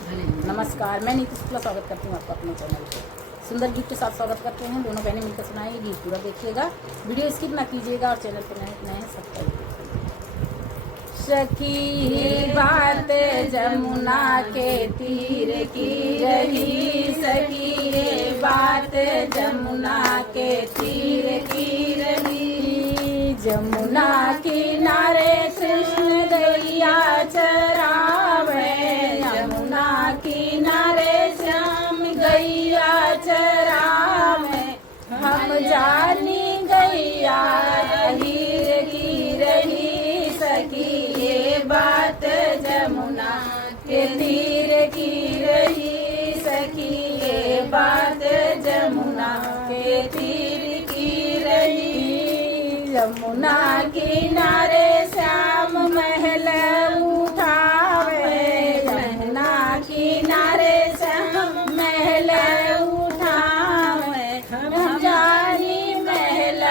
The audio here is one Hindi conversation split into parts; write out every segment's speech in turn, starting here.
नमस्कार, मैं नीति शुक्ला स्वागत करती हूँ आपका अपने चैनल पे। सुंदर गीत के साथ स्वागत करते हैं। दोनों बहनें मिलकर सुनाएंगे, गीत पूरा देखिएगा, वीडियो स्किप ना कीजिएगा और चैनल पर नए सब्सक्राइब कीजिएगा। सखी बात जमुना के तीर की रही, सखी रे बात जमुना के तीर की रही। जमुना किनारे कृष्ण गैया चरावे, यमुना किनारे श्याम गैया चरावे। हम जानी गैया हीर की रही, सखी ये बात जमुना के तीर की रही। सखी ये बात जमुना के तीर की रही। यमुना किनारे श्याम महल उठावे, यमुना किनारे श्याम महल उठावे। हम जानी महल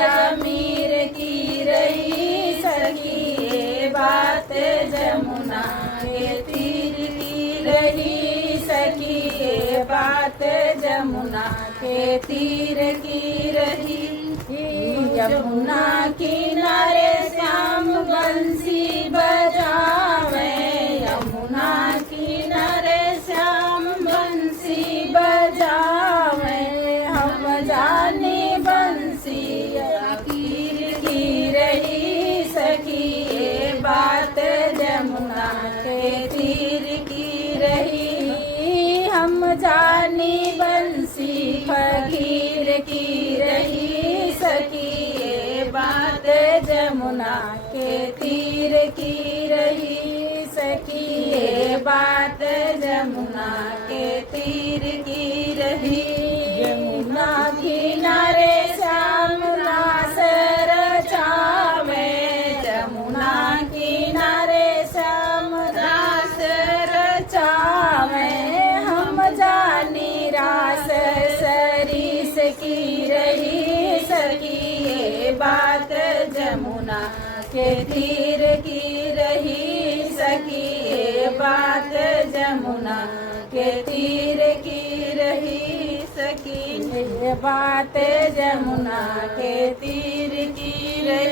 अमीर की रही, सखी ये बात जमुना के तीर की रही। सखी ये बात जमुना के तीर की रही। यमुना किनारे श्याम बंसी बजावे, यमुना किनारे श्याम बंसी बजावे। हम जानी बंसी तीर की रही, सखी ये बात जमुना के तीर की रही। हम जानी बंसी फकीर की रही, सखी ये बात जमुना के तीर की रही। सखी ये बात जमुना के तीर की रही। यमुना किनारे श्याम रास रचावे, यमुना किनारे श्याम रास रचावे। हम जानी रास सरीस की रही, सखी ये बात जमुना के तीर की रही। सखी ये बात जमुना के तीर की रही। सखी ये बात जमुना के तीर की रही।